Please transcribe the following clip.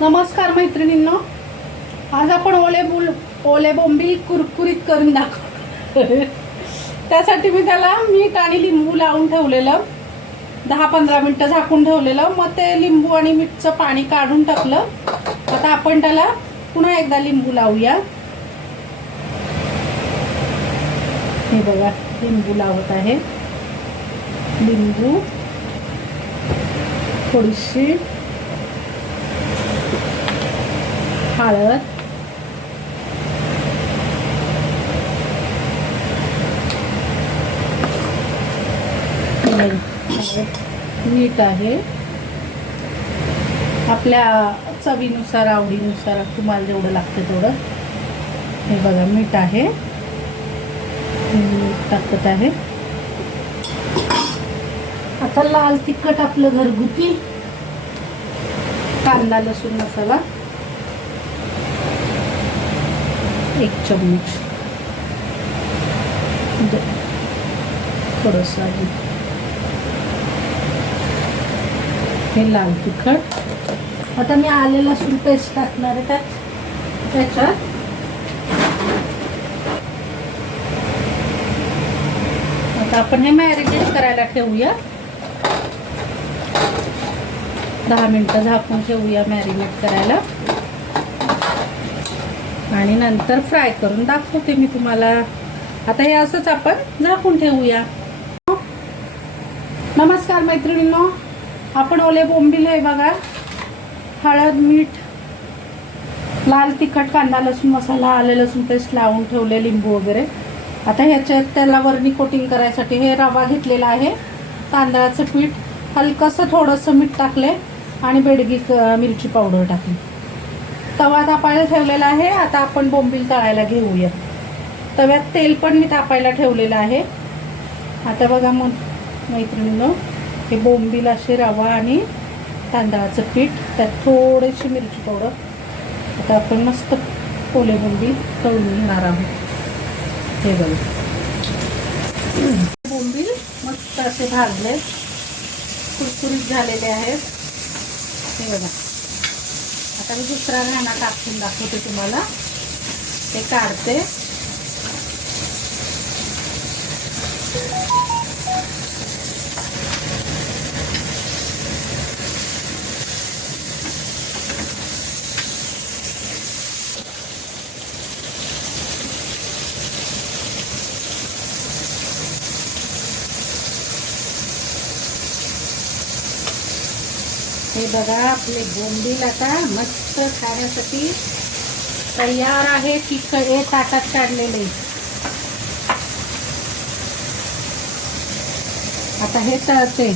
नमस्कार मैत्रिणींनो, आज आपण ओले बोंबील कुरकुरीत करून दाखवू. त्यासाठी मी त्याला मीठ आणि लिंबू लावून ठेवलेलं, 10-15 मिनिटं झाकून ठेवलेलं. मग ते लिंबू आणि मीठचं पाणी काढून टाकलं. आता आपण त्याला पुन्हा एकदा लिंबू लावूया. हे बघा, लिंबू लावत आहे. लिंबू, थोडीशी हळद, मीठ आहे आपल्या चवीनुसार, आवडीनुसार, तुम्हाला जेवढं लागतं तेवढं. हे बघा, मीठ आहे, मीठ टाकत आहे. आता लाल तिखट आपलं घरगुती कांदा लसूण मसाला 1 चम्मच, थोडंसं हे लाल तिखट. आता मी आले लसूण पेस्ट टाकणार आहे त्याच्यात. आता आपण हे मॅरिनेट करायला ठेवूया. 10 मिनिटं झाकून ठेवूया मॅरिनेट करायला, आणि नंतर फ्राय करून दाखवते मी तुम्हाला. आता हे असंच आपण झाकून ठेवूया. नमस्कार मैत्रिणींनो, आपण ओले बोंबील हे बघा, हळद, मीठ, लाल तिखट, कांदा लसूण मसाला, आले लसूण पेस्ट लावून ठेवले, लिंबू वगैरे. आता ह्याच्यात त्याला वरणी कोटिंग करायसाठी हे रवा घेतलेला आहे, तांदळाचं पीठ, हलकंसं थोडंसं मीठ टाकले आणि बेडगी मिरची पावडर टाकली. तवा तापायला ठेवलेला आहे. आता आपण बोंबील तळायला घेऊया. तव्यात तेल पण मी तापायला ठेवलेलं आहे. आता बघा मग मैत्रिणींनो, हे बोंबील असे रवा आणि तांदळाचं पीठ, त्यात थोडीशी मिरची पावडर. आता आपण मस्त ओले बोंबील तळून घेणार आहोत. हे बघा, बोंबील मस्त असे भाजले, कुरकुरीत झालेले आहेत. हे बघा, आता मी दुसरा घाणा टाकून दाखवते तुम्हाला. ते काढते. हे बघा, आपले बोंबील आता मस्त खाण्यासाठी तयार आहे. हे ताटात काढलेले. आता हे तळते.